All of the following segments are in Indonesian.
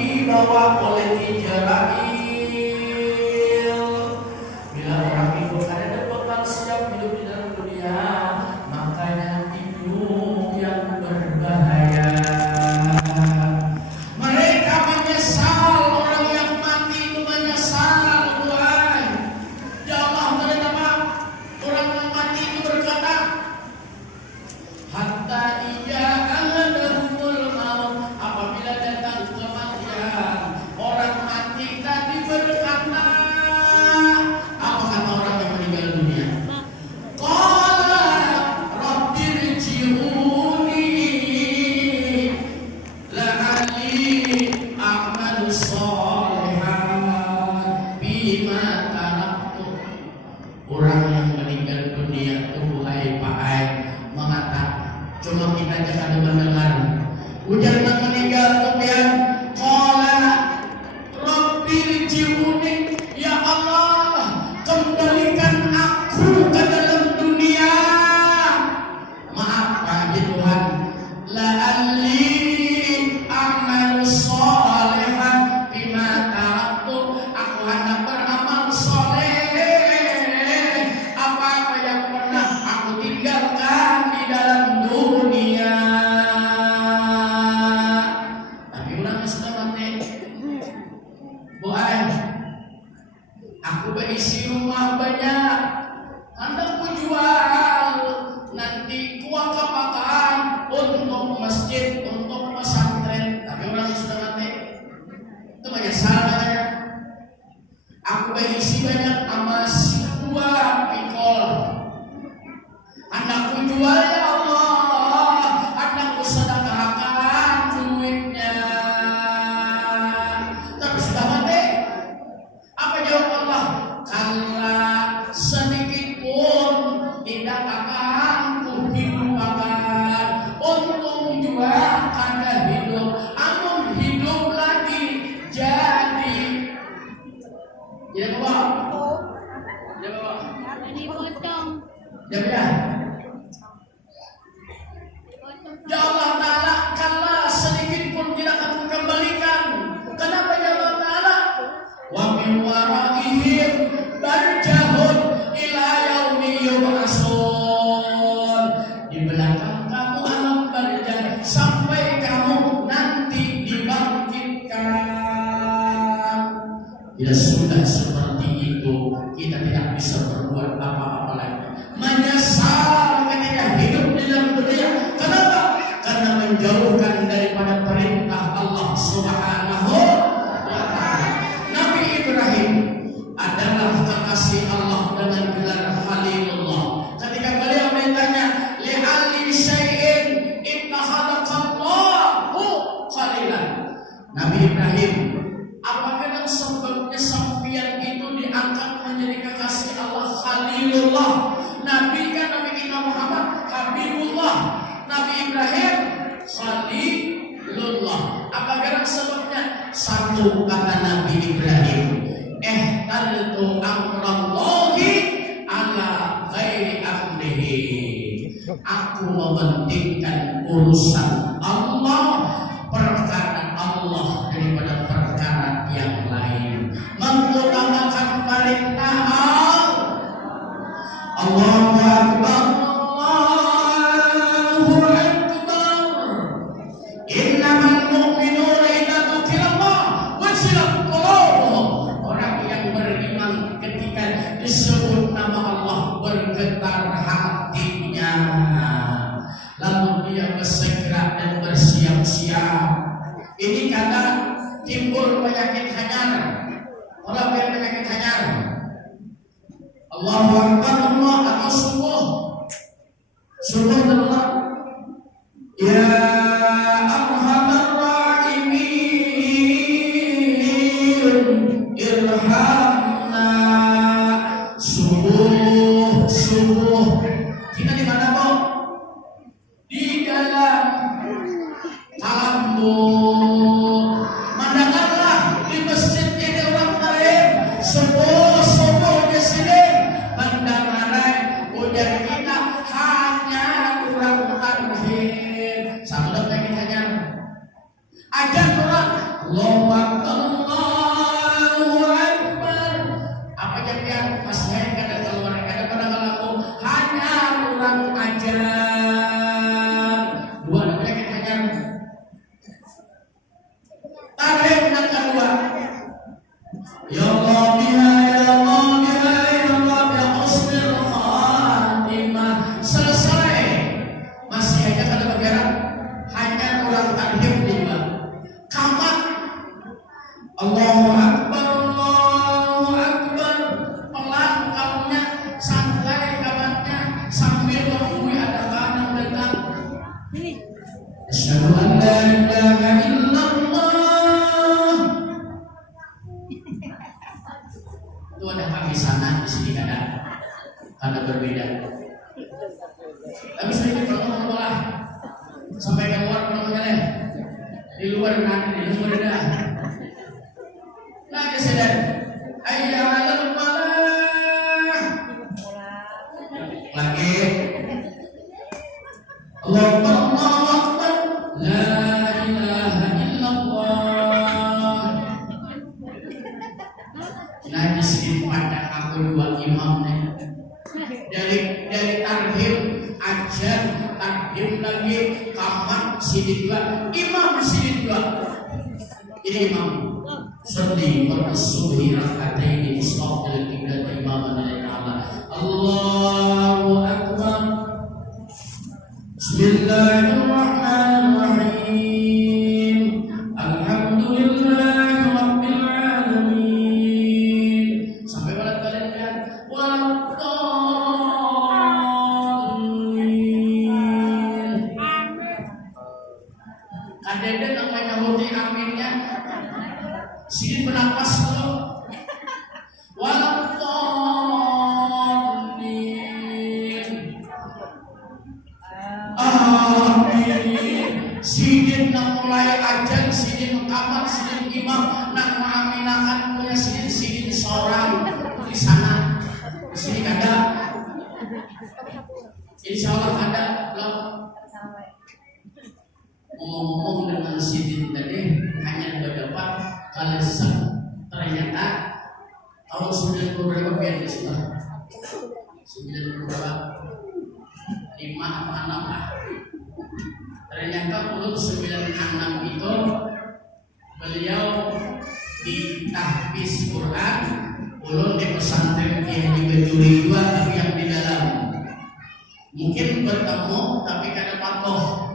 dibawa oleh Jibril. Bila orang itu ada dan bakal siap hidup di dalam dunia, makanya hidup yang berbahaya. Mereka menyesal, orang yang mati itu menyesal, Tuhan. Ya Allah, mereka orang yang mati itu berkata, hatta iya ahadahumul maut, apabila datang kematian, orang mati tadi berkata, apa kata orang yang meninggal dunia? Qala rabbirji'uni la'alli a'malu sholihan bima taraktu. Orang yang meninggal dunia itu hai pakai mengatakan, cuma kita jangan mendengar ujar yang meninggal kemudian qala rabbirji'uni, ya Allah kembalikan aku ke dalam dunia. Maaf Pak Tuhan, la'alli a'malu sholihan bima taraktu, aku hendak beramal soleh apa yang pernah aku tinggalkan di dalam dunia. Tapi ulang sudah mati. Bukan, aku berisi rumah banyak, hendak ku jual, nanti kuakapakan untuk masjid, untuk pesantren. Tapi orang sudah mati itu banyak salahnya. Aku berisi banyak emas 2 pikul, anakku jual ya Allah, anakku sedekahkan duitnya. Tapi sudah mati. Apa jawab Allah? Kalla sedikit pun tidak akan kuhidupkan untuk jual karena hidup. Amun hidup lagi jadi bapak. Ya bapak. Dipotong. Ya. Ya Allah Ta'ala, kalla sedikit pun tidak akan kukembalikan. Kenapa ya Allah Ta'ala? Wa min waraihim barjahun ila yaumi yub'atsun. Di belakang kamu alam barjah sampai kamu nanti dibangkitkan. Ya sudah seperti itu, kita tidak bisa berbuat apa-apa lagi. Menyesal ketika hidup di dalam dunia. Kenapa? Karena menjauhkan daripada perintah Allah Subhanahu wa ta'ala. Nabi Ibrahim adalah kekasih Allah dengan gelar Khalilullah. Ketika beliau ditanya, li'alli syai'in inna khalaqallahu khalilan. Nabi Ibrahim, apakah sebabnya sampian itu diangkat menjadi kekasih Allah Khalilullah? Nabi kan Nabi kita Muhammad Habibullah, Nabi Ibrahim Khalilullah. Apakah sebabnya? Satu kata Nabi Ibrahim, taltu amrallahi ala ghairi amrihi. Aku mementingkan urusan Allah, perkara Allah daripada perkara yang lain. Mengutamakan perintah Allahu Akbar, Allahu Akbar. Innamal mu'minuna idza dzukirallah wajilat qulubuhum. Orang yang beriman ketika disebut nama Allah bergetar hatinya. Lalu dia bersegera dan bersiap-siap. Ini kata timbul penyakit hanyar. Orang yang penyakit hanyar, Allahu Akbar, Allah atau subuh Allah. Ya arhamar rahimin irhamna. Subuh kita di mana kok? Di dalam kamu. Mendengarlah di masjid ini orang lain subuh di sini mendengar ujar kita hanya kurang Allahu Akbar, Allahu Akbar. Pelan kaumnya, santai kabarnya, sambil menunggu ada kadang datang. Asyhadu an la ilaha illallah. Itu ada hafisanan di sini ada berbeda. Tapi sedikit kalau malah sampai keluar penontonnya di luar nanti di luar dah. Nah kesedar, ayat alal falah. Lagi. Allahu Akbar, la ilaha illallah. Nah di sini pada aku dua imam nih. Dari tarhim ajar tarhim lagi kamar sini dua imam sini dua. Ini imam Salli wa subhi rak'ataini mustaqbil qiblat imam Allah. Allahu Akbar. Bismillahirrahmanirrahim. Alhamdulillahi rabbil alamin. Sampai pada kalian kan waladdallin. Kadang namanya hoti aminnya sini bernapas dulu. Waladdallin. Amin. Sidin nak mulai ajan, sidin kamar, sidin imam nak mengaminakan punya sidin seorang di sana. Di sini ada. Insya Allah ada. Ngomong dengan sidin tadi hanya berdapat kalau ternyata tahun 90 berapa biar sudah 90 berapa 5 atau 6 lah. Ternyata ulun 96 itu beliau di tahfiz Quran, ulun di pesantren yang di Bejuri juga tapi yang di dalam. Mungkin bertemu tapi kada patuh.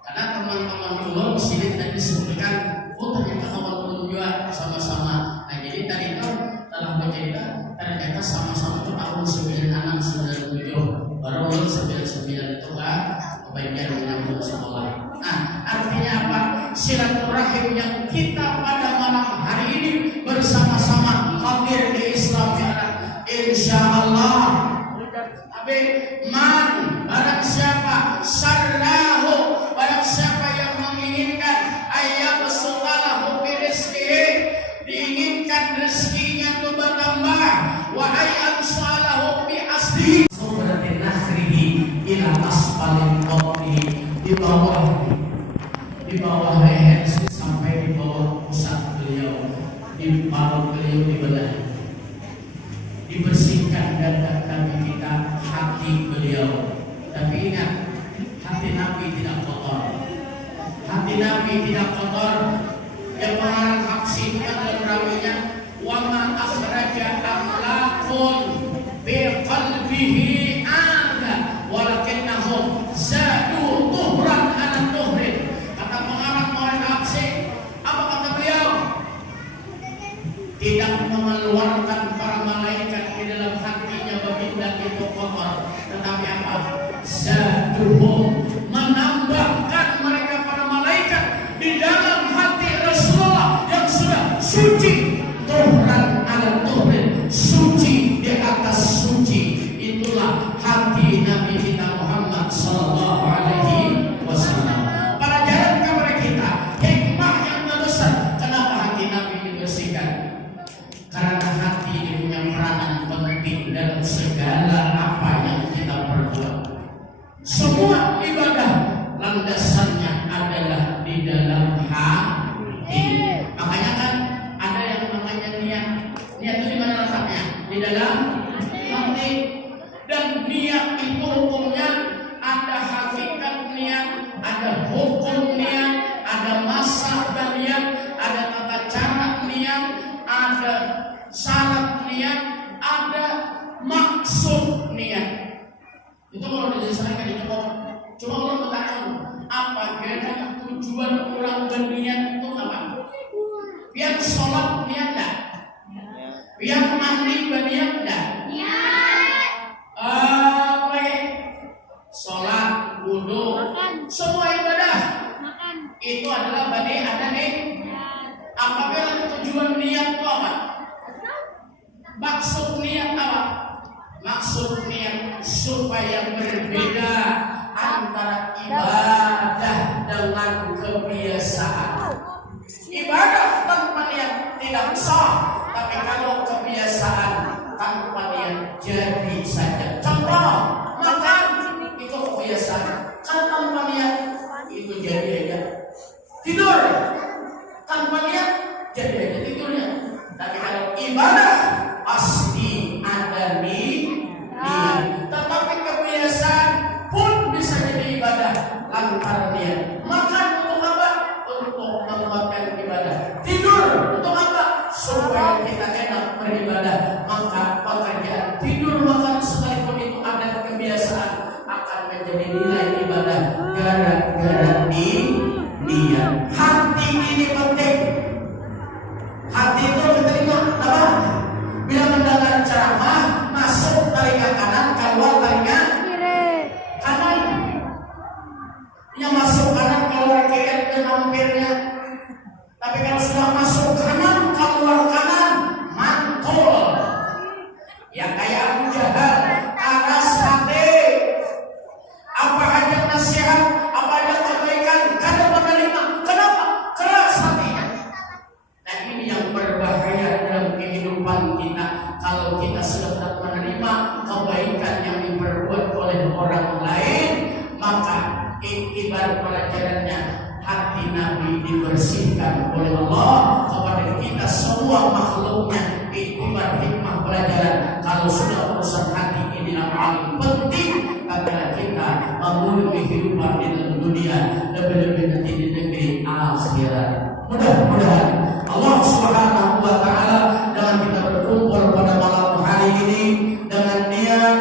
Karena teman-teman ulun sini tadi disebutkan, oh ternyata kawan ulun juga sama-sama. Nah jadi tadi itu telah bercerita ternyata sama-sama itu tahun 96 97 baru ulun 99 itu kan kebaikan menyambung sekolah. Nah artinya apa? Silaturahim yang kita pada malam hari ini bersama-sama hadir di Islam insya Allah. Tapi man barang siapa sarrahu, barang siapa yang menginginkan ayat sukalahu birizkihi, diinginkan rezekinya itu bertambah, wa ayat salahu bi asli subrati nasrihi ila asfalil qawmi, di bawah leher sampai di bawah pusat beliau, di paru beliau dibelah, dibersihkan dada kita, hati beliau. Tapi ingat, hati Nabi tidak kotor. Hati Nabi tidak kotor. Yang mengarang Habsyi itu kan dalam rawinya, wa ma akhraja amlakun bi qalbihi ada walakinnahum zadu tuhran ala tuhrin. Kata pengarang Maulana Habsyi, apa kata beliau? Tidak mengeluarkan para malaikat di dalam hatinya baginda itu kotor, tetapi apa? Zaduhum, menambahkan mereka para malaikat di dalam hati Rasulullah yang sudah suci, tuhran ala tuhrin, suci di atas suci. Itulah hati Nabi kita Muhammad sallallahu alaihi wasallam. Pelajaran kepada kita hikmah yang terbesar kenapa hati Nabi dibersihkan. Karena hati ini punya peranan penting dalam segala apa yang kita perbuat. Semua ibadah landasannya adalah di dalam hati. Makanya kan ada yang namanya niat. Niat itu di mana letaknya? Di dalam hati. Dan niat itu hukumnya ada hakikat niat, ada hukum niat, ada masa niat, ada tata cara niat, ada syarat niat, ada maksud niat. Itu kalau dijelaskan itu cuma orang bertanya apa kira tujuan orang berniat itu apa? Yang sholat niat enggak? Yang mandi niat enggak? Apalagi? Sholat, wudu, semua ibadah. Itu adalah bani ada nih. Apabila tujuan niat itu apa? Maksud niat apa? Maksud niat supaya berbeda antara ibadah dengan kebiasaan. Ibadah tanpa niat tidak sah, tapi kalau kebiasaan tanpa niat jadi saja. Contoh, makan itu kebiasaan, kalau tanpa niat itu jadi aja. Tidur tanpa niat jadi aja tidurnya. Tapi kalau ibadah pasti ada niat. Tetapi kebiasaan pun bisa jadi ibadah lantaran niat. Makan untuk apa? Untuk menguatkan ibadah. Tidur untuk apa? Supaya kita enak beribadah. Maka pekerjaan tidur makan sekalipun itu ada kebiasaan akan menjadi nilai ibadah gara-gara niat. Hati ini penting. Hati itu keterima apa? Bila mendengar ceramah masuk telinga kanan, keluar telinga kanan. Yang masuk kanan keluar kiri itu hampirnya. Tapi kalau sudah masuk kanan keluar kanan mantul. Ya kayak Abu Jahal, keras hati. Apa aja nasihat, apa aja kebaikan, kada menerima. Kenapa? Keras hatinya. Nah ini yang berbahaya dalam kehidupan kita. Kalau kita sudah menerima kebaikan yang diperbuat oleh orang lain, maka ibarat pelajarannya hati Nabi dibersihkan oleh Allah kepada kita semua makhluknya. Ibarat hikmah pelajaran. Kalau sudah urusan hati ini yang paling penting agar kita memulai kehidupan di dalam dunia, lebih-lebih nanti di negeri akhirat. Mudah-mudahan Allah Subhanahu wa Ta'ala dengan kita berkumpul pada malam hari ini dengan niat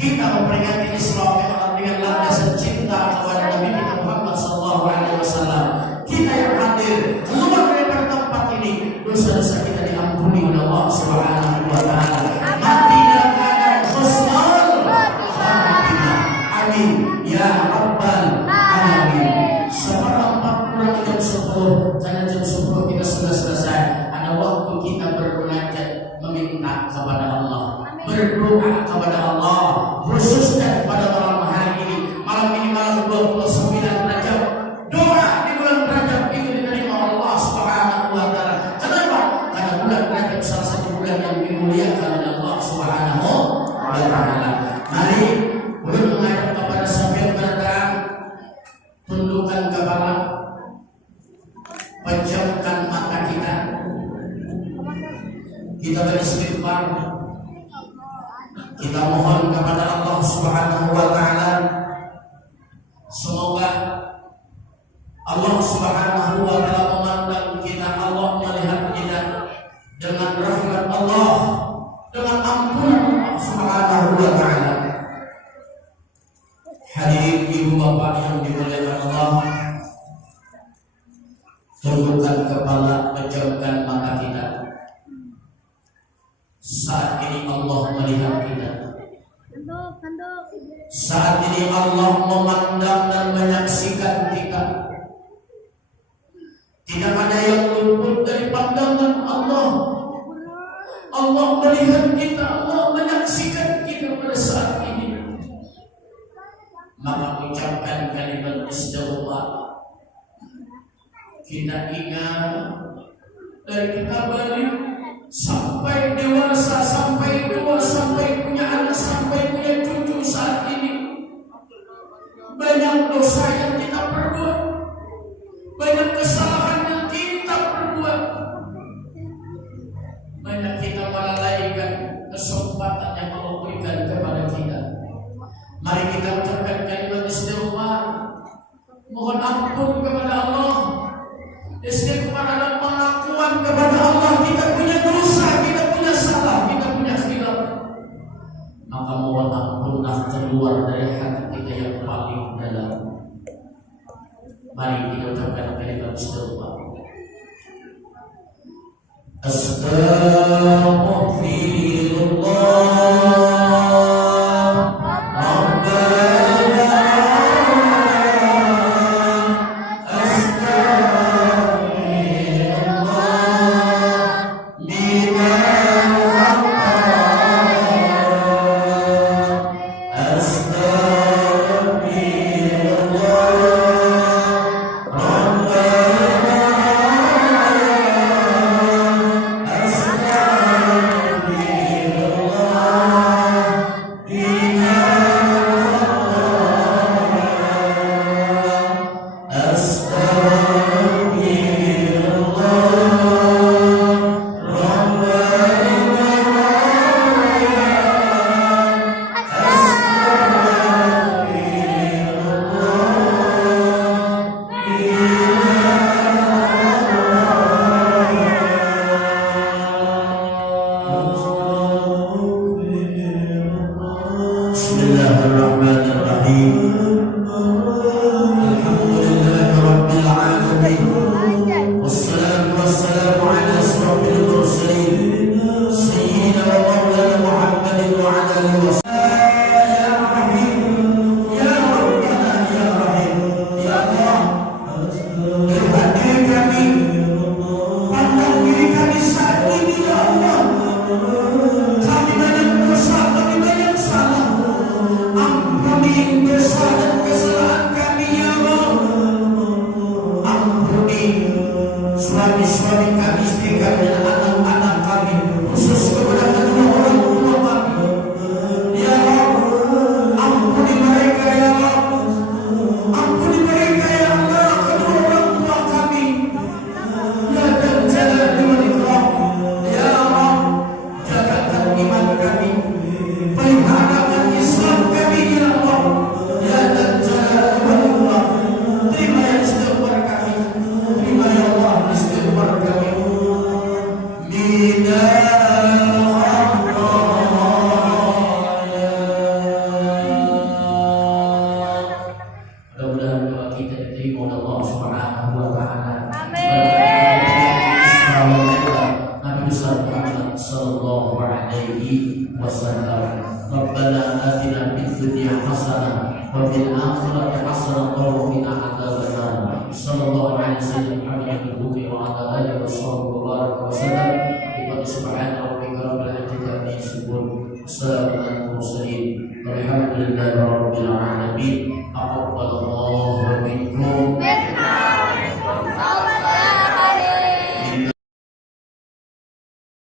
kita memperingati Isra Mi'raj dengan landasan cinta kepada Nabi kita Muhammad sallallahu alaihi wasallam. Kita yang hadir keluar dari tempat ini, dosa-dosa kita diampuni oleh Allah Subhanahu wa Ta'ala. Mati dalam keadaan husnul khatimah. Amin ya rabbal alamin. Seperempat kurang jam 10, karena jam 10 kita sudah selesai. Ada waktu kita bermunajat meminta kepada Allah, berdoa kepada Allah, khususnya pada malam hari ini. Malam ini malam 29 Rajab. Doa di bulan Rajab itu diterima oleh Allah Subhanahu wa Ta'ala. Kenapa? Karena bulan Rajab salah satu bulan yang dimuliakan oleh Allah Subhanahu wa Ta'ala. Mari belum menghadap kepada sambil berdoa, tundukkan kepala, pejamkan mata kita. Kita beristighfar. Kita mohon kepada Allah Subhanahu wa Ta'ala, semoga Allah Subhanahu wa Ta'ala memandang kita, Allah melihat kita dengan rahmat Allah, dengan ampunan Allah Subhanahu wa Ta'ala. Hadirin ibu bapak yang dimuliakan Allah, tundukkan kepala, pejamkan mata kita. Saat ini Allah melihat kita. Saat ini Allah memandang dan menyaksikan kita. Tidak ada yang luput dari pandangan Allah. Allah melihat kita, Allah menyaksikan kita pada saat ini. Maka ucapkan kalimat istighfar. Kita ingat dari kita balik sampai dewasa, sampai tua, sampai punya anak, sampai punya cucu saat ini. Banyak dosa yang kita perbuat, banyak kesalahan yang kita perbuat, banyak kita melalaikan kesempatan yang Allah berikan kepada kita. Mari kita ucapkan kalimat istighfar, mohon ampun kepada Allah. Istighfar adalah pengakuan kepada Allah kita punya dosa, kita punya salah, kita punya khilaf. Maka mohon ampunlah keluar dari hati kita yang paling dalam. Mari kita ucapkan kalimat istighfar. Sallallahu alaihi wasallam